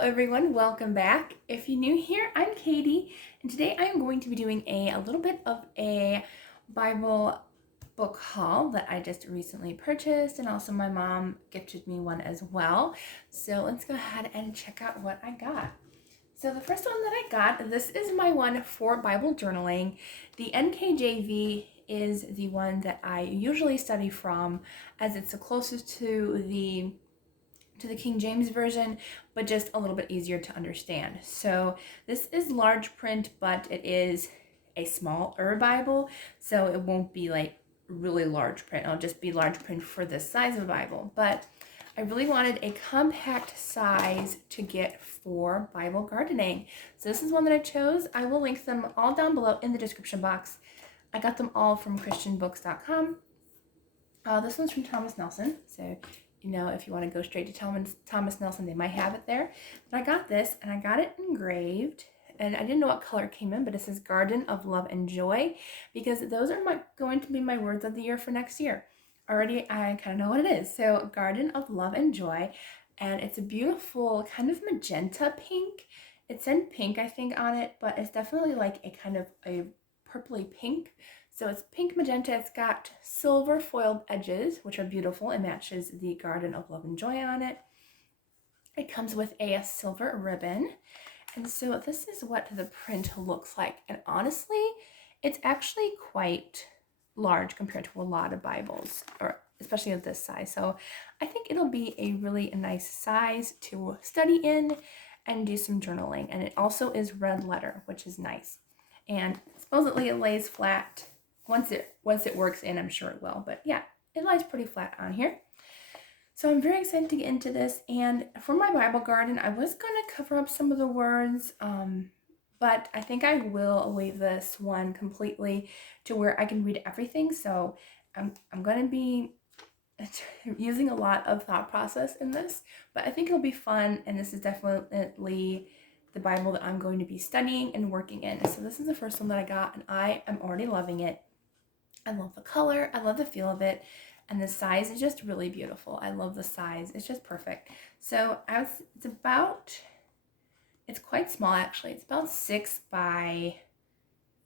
everyone, welcome back. If you're new here, I'm Katie, and today I'm going to be doing a little bit of a Bible book haul that I just recently purchased, and also my mom gifted me one as well. So let's go ahead and check out what I got. So the first one that I got, this is my one for Bible journaling. The NKJV is the one that I usually study from, as it's the closest to the King James Version, but just a little bit easier to understand. So this is large print, but it is a smaller Bible, so it won't be like really large print. It'll just be large print for this size of Bible. But I really wanted a compact size to get for Bible gardening. So this is one that I chose. I will link them all down below in the description box. I got them all from christianbooks.com. This one's from Thomas Nelson, so if you want to go straight to Thomas Nelson, they might have it there. But I got this, and I got it engraved, and I didn't know what color it came in, but it says Garden of Love and Joy, because those are going to be my words of the year for next year. Already, I kind of know what it is. So Garden of Love and Joy, and it's a beautiful kind of magenta pink. It said pink, I think, on it, but it's definitely like a kind of a purpley pink. So it's pink magenta. It's got silver foiled edges, which are beautiful. It matches the Garden of Love and Joy on it. It comes with a silver ribbon. And so this is what the print looks like. And honestly, it's actually quite large compared to a lot of Bibles, or especially of this size. So I think it'll be a really nice size to study in and do some journaling. And it also is red letter, which is nice. And supposedly it lays flat. Once it works in, I'm sure it will. But yeah, it lies pretty flat on here. So I'm very excited to get into this. And for my Bible garden, I was going to cover up some of the words, but I think I will leave this one completely to where I can read everything. So I'm going to be using a lot of thought process in this, but I think it'll be fun. And this is definitely the Bible that I'm going to be studying and working in. So this is the first one that I got, and I am already loving it. I love the color, I love the feel of it, and the size is just really beautiful. I love the size, it's just perfect. So it's quite small actually. It's about 6 by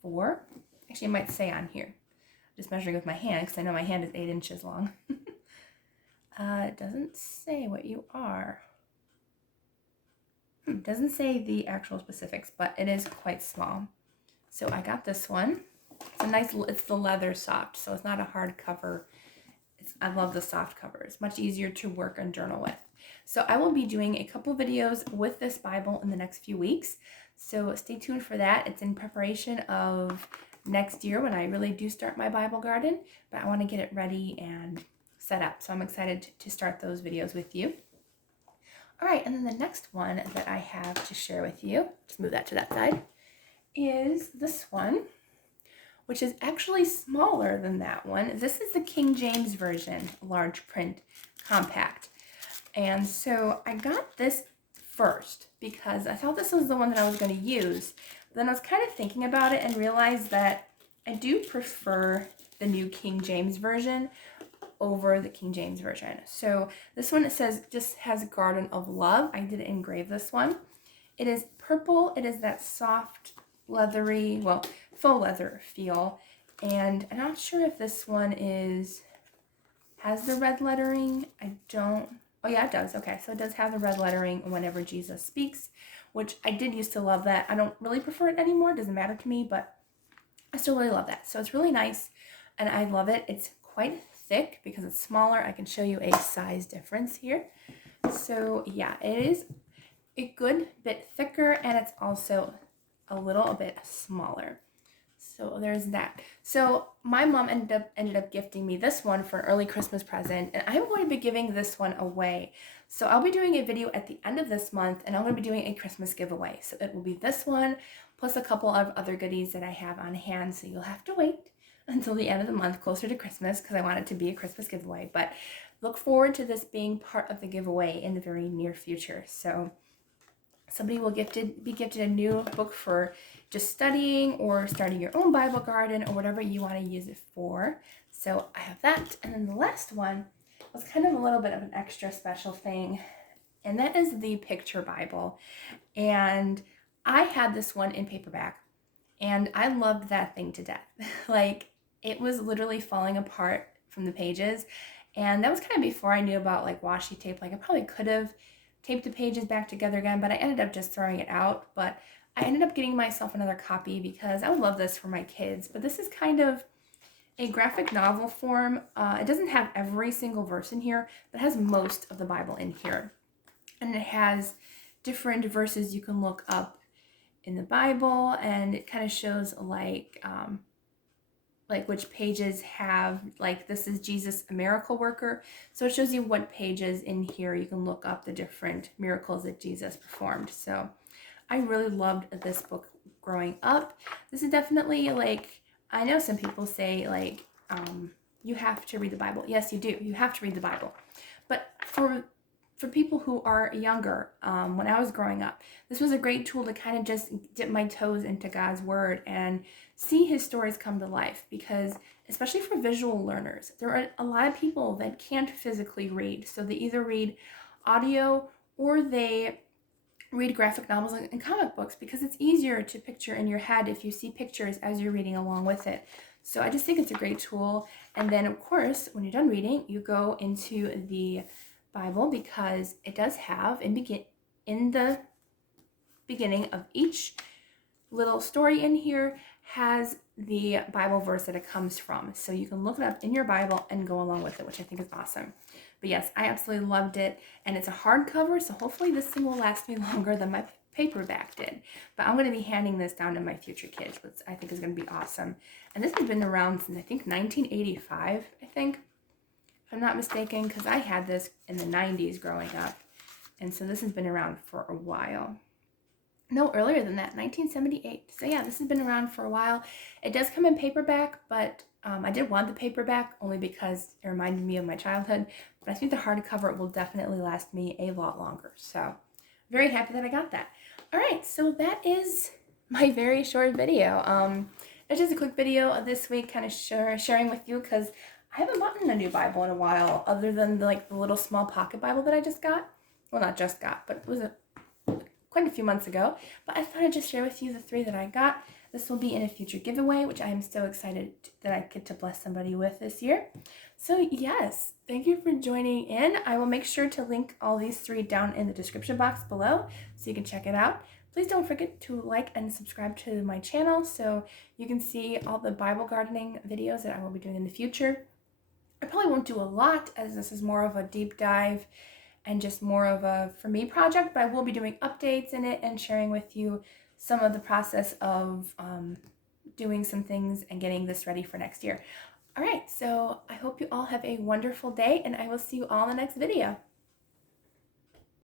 4. Actually, I might say on here. I'm just measuring with my hand because I know my hand is 8 inches long. It doesn't say what you are. It doesn't say the actual specifics, but it is quite small. So I got this one. It's the leather soft, so it's not a hard cover. I love the soft cover. It's much easier to work and journal with. So I will be doing a couple videos with this Bible in the next few weeks. So stay tuned for that. It's in preparation of next year when I really do start my Bible garden, but I want to get it ready and set up. So I'm excited to start those videos with you. All right, and then the next one that I have to share with you, just move that to that side, is this one, which is actually smaller than that one. This is the King James Version, large print, compact. And so I got this first because I thought this was the one that I was going to use. Then I was kind of thinking about it and realized that I do prefer the new King James Version over the King James Version. So this one, it just has Garden of Love. I did engrave this one. It is purple. It is that soft, leathery, faux leather feel. And I'm not sure if this one has the red lettering. Oh yeah, it does. Okay, so it does have the red lettering whenever Jesus speaks, which I did used to love that. I don't really prefer it anymore. It doesn't matter to me, but I still really love that. So it's really nice, and I love it. It's quite thick because it's smaller. I can show you a size difference here. So yeah, it is a good bit thicker, and it's also a little bit smaller. So there's that. So my mom ended up gifting me this one for an early Christmas present, and I'm going to be giving this one away. So I'll be doing a video at the end of this month, and I'm going to be doing a Christmas giveaway. So it will be this one plus a couple of other goodies that I have on hand. So you'll have to wait until the end of the month, closer to Christmas, because I want it to be a Christmas giveaway. But look forward to this being part of the giveaway in the very near future. So somebody will be gifted a new book for just studying or starting your own Bible garden or whatever you want to use it for. So I have that. And then the last one was kind of a little bit of an extra special thing. and that is the Picture Bible. And I had this one in paperback, and I loved that thing to death. Like, it was literally falling apart from the pages, and that was kind of before I knew about like washi tape. Like, I probably could have taped the pages back together again, but I ended up just throwing it out. But I ended up getting myself another copy because I would love this for my kids. But this is kind of a graphic novel form. It doesn't have every single verse in here, but it has most of the Bible in here. And it has different verses you can look up in the Bible, and it kind of shows like which pages have, like, this is Jesus, a miracle worker. So it shows you what pages in here you can look up the different miracles that Jesus performed. So I really loved this book growing up. This is definitely, like, I know some people say, like, you have to read the Bible. Yes, you do. You have to read the Bible. But for people who are younger, when I was growing up, this was a great tool to kind of just dip my toes into God's Word and see His stories come to life. Because especially for visual learners, there are a lot of people that can't physically read. So they either read audio or they read graphic novels and comic books, because it's easier to picture in your head if you see pictures as you're reading along with it. So I just think it's a great tool. And then, of course, when you're done reading, you go into the Bible, because it does have in the beginning of each little story in here has the Bible verse that it comes from. So you can look it up in your Bible and go along with it, which I think is awesome. But yes, I absolutely loved it. And it's a hardcover, so hopefully this thing will last me longer than my paperback did. But I'm going to be handing this down to my future kids, which I think is going to be awesome. And this has been around since, I think, 1985, I think, if I'm not mistaken, because I had this in the 90s growing up. And so this has been around for a while. No, earlier than that, 1978. So yeah, this has been around for a while. It does come in paperback, but I did want the paperback only because it reminded me of my childhood. But I think the hardcover will definitely last me a lot longer. So very happy that I got that. All right, so that is my very short video. It's just a quick video this week, kind of sharing with you, because I haven't bought a new Bible in a while, other than the little small pocket Bible that I just got. Well, not just got, but it was quite a few months ago. But I thought I'd just share with you the 3 that I got. This will be in a future giveaway, which I am so excited that I get to bless somebody with this year. So yes, thank you for joining in. I will make sure to link all these 3 down in the description box below so you can check it out. Please don't forget to like and subscribe to my channel so you can see all the Bible gardening videos that I will be doing in the future. I probably won't do a lot, as this is more of a deep dive and just more of a for me project, but I will be doing updates in it and sharing with you some of the process of doing some things and getting this ready for next year. All right, so I hope you all have a wonderful day, and I will see you all in the next video.